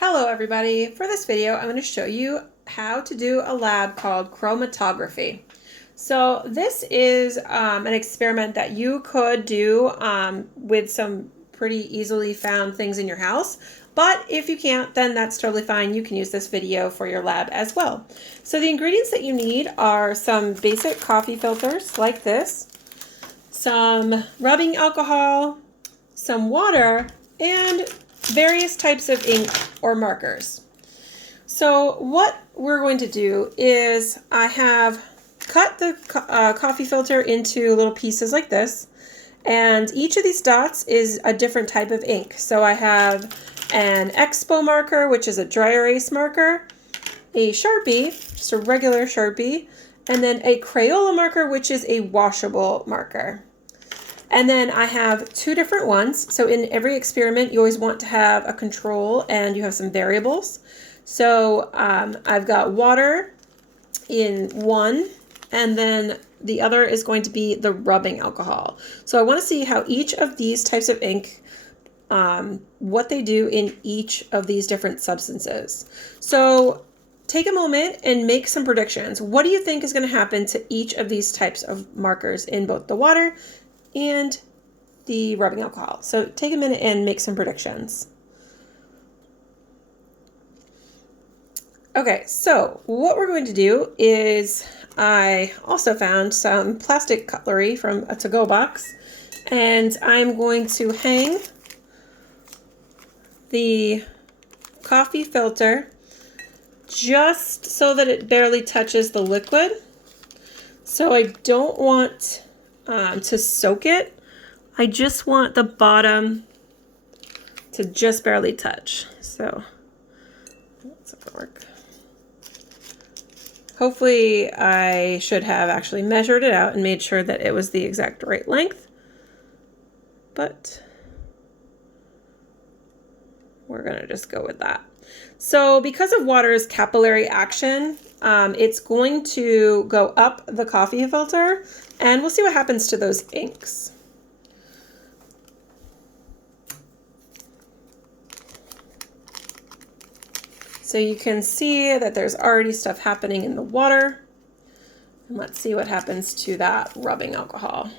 Hello everybody. For this video, I'm going to show you how to do a lab called chromatography. So this is an experiment that you could do with some pretty easily found things in your house. But if you can't, then that's totally fine. You can use this video for your lab as well. So the ingredients that you need are some basic coffee filters like this, some rubbing alcohol, some water, and various types of ink or markers. So what we're going to do is I have cut the coffee filter into little pieces like this, and each of these dots is a different type of ink. So I have an Expo marker, which is a dry erase marker, a Sharpie, just a regular Sharpie, and then a Crayola marker, which is a washable marker. And then I have two different ones. So in every experiment, you always want to have a control and you have some variables. So I've got water in one, and then the other is going to be the rubbing alcohol. So I want to see how each of these types of ink, what they do in each of these different substances. So take a moment and make some predictions. What do you think is going to happen to each of these types of markers in both the water and the rubbing alcohol? So take a minute and make some predictions. Okay, so what we're going to do is I also found some plastic cutlery from a to-go box, and I'm going to hang the coffee filter just so that it barely touches the liquid. So I don't want to soak it. I just want the bottom to just barely touch. So that's not gonna work. Hopefully I should have actually measured it out and made sure that it was the exact right length, but we're gonna just go with that. So because of water's capillary action, it's going to go up the coffee filter, and we'll see what happens to those inks. So you can see that there's already stuff happening in the water. And let's see what happens to that rubbing alcohol.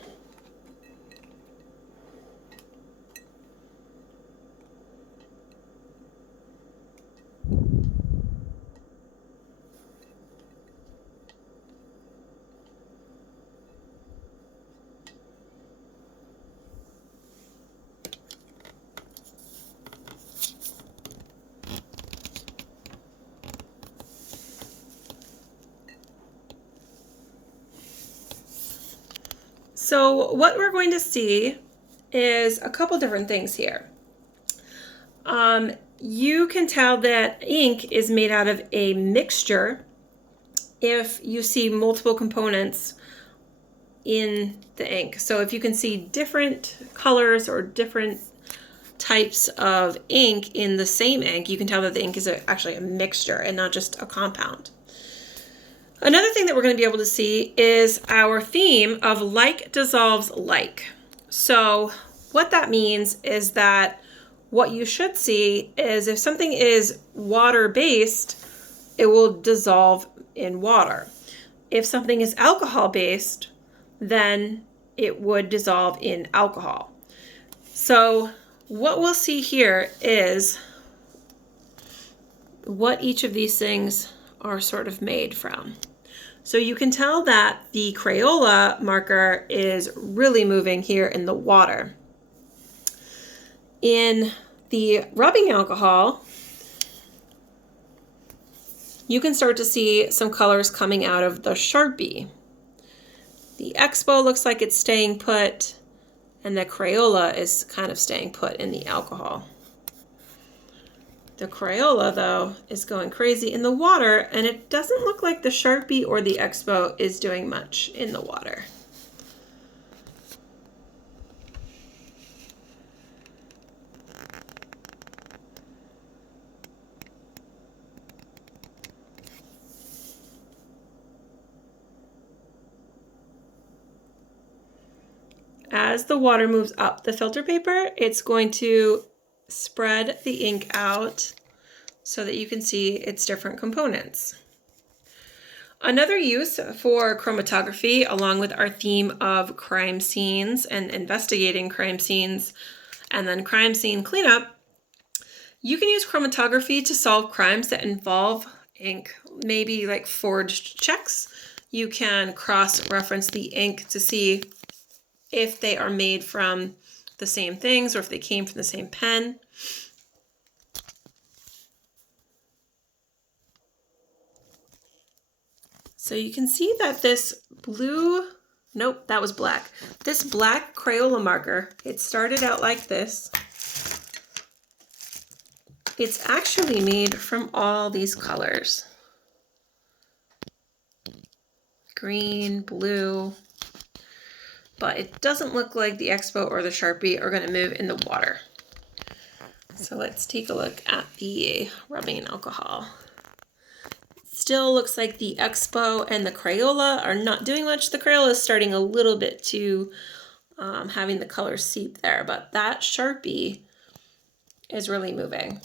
So what we're going to see is a couple different things here. You can tell that ink is made out of a mixture if you see multiple components in the ink. So if you can see different colors or different types of ink in the same ink, you can tell that the ink is actually a mixture and not just a compound. Another thing that we're going to be able to see is our theme of like dissolves like. So what that means is that what you should see is if something is water-based, it will dissolve in water. If something is alcohol-based, then it would dissolve in alcohol. So what we'll see here is what each of these things are sort of made from. So you can tell that the Crayola marker is really moving here in the water. In the rubbing alcohol, you can start to see some colors coming out of the Sharpie. The Expo looks like it's staying put, and the Crayola is kind of staying put in the alcohol. The Crayola, though, is going crazy in the water, and it doesn't look like the Sharpie or the Expo is doing much in the water. As the water moves up the filter paper, it's going to spread the ink out so that you can see its different components. Another use for chromatography, along with our theme of crime scenes and investigating crime scenes and then crime scene cleanup, you can use chromatography to solve crimes that involve ink, maybe like forged checks. You can cross-reference the ink to see if they are made from the same things or if they came from the same pen. So you can see that this blue, nope, that was black. This black Crayola marker, it started out like this. It's actually made from all these colors. Green, blue, but it doesn't look like the Expo or the Sharpie are going to move in the water. So let's take a look at the rubbing alcohol. Still looks like the Expo and the Crayola are not doing much. The Crayola is starting a little bit to having the colors seep there, but that Sharpie is really moving.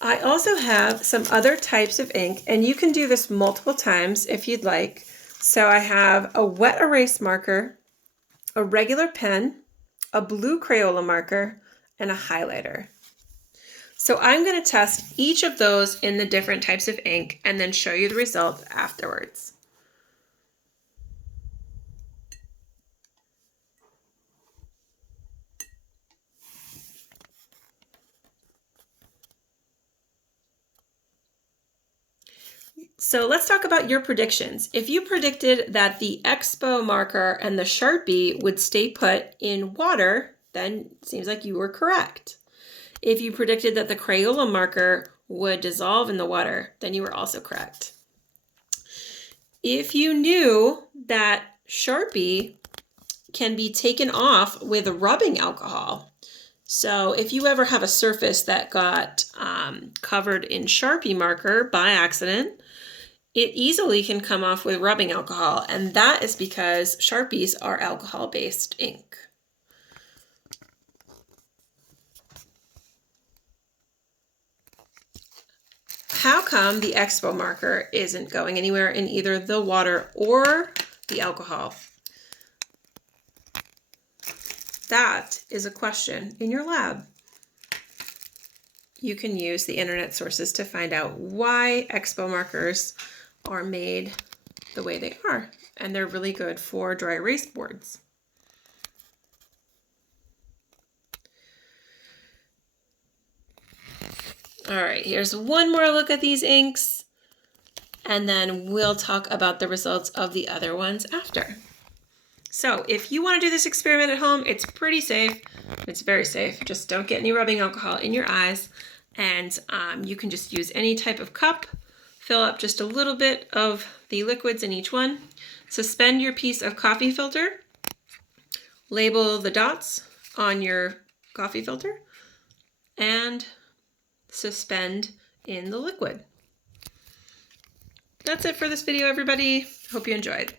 I also have some other types of ink, and you can do this multiple times if you'd like. So I have a wet erase marker, a regular pen, a blue Crayola marker, and a highlighter. So I'm going to test each of those in the different types of ink and then show you the result afterwards. So let's talk about your predictions. If you predicted that the Expo marker and the Sharpie would stay put in water, then it seems like you were correct. If you predicted that the Crayola marker would dissolve in the water, then you were also correct. If you knew that Sharpie can be taken off with rubbing alcohol, so if you ever have a surface that got covered in Sharpie marker by accident, it easily can come off with rubbing alcohol, and that is because Sharpies are alcohol-based ink. How come the Expo marker isn't going anywhere in either the water or the alcohol? That is a question in your lab. You can use the internet sources to find out why Expo markers are made the way they are, and they're really good for dry erase boards. All right, here's one more look at these inks, and then we'll talk about the results of the other ones after. So if you want to do this experiment at home, it's pretty safe. It's very safe. Just don't get any rubbing alcohol in your eyes, and you can just use any type of cup. Fill up just a little bit of the liquids in each one. Suspend your piece of coffee filter. Label the dots on your coffee filter and suspend in the liquid. That's it for this video, everybody. Hope you enjoyed.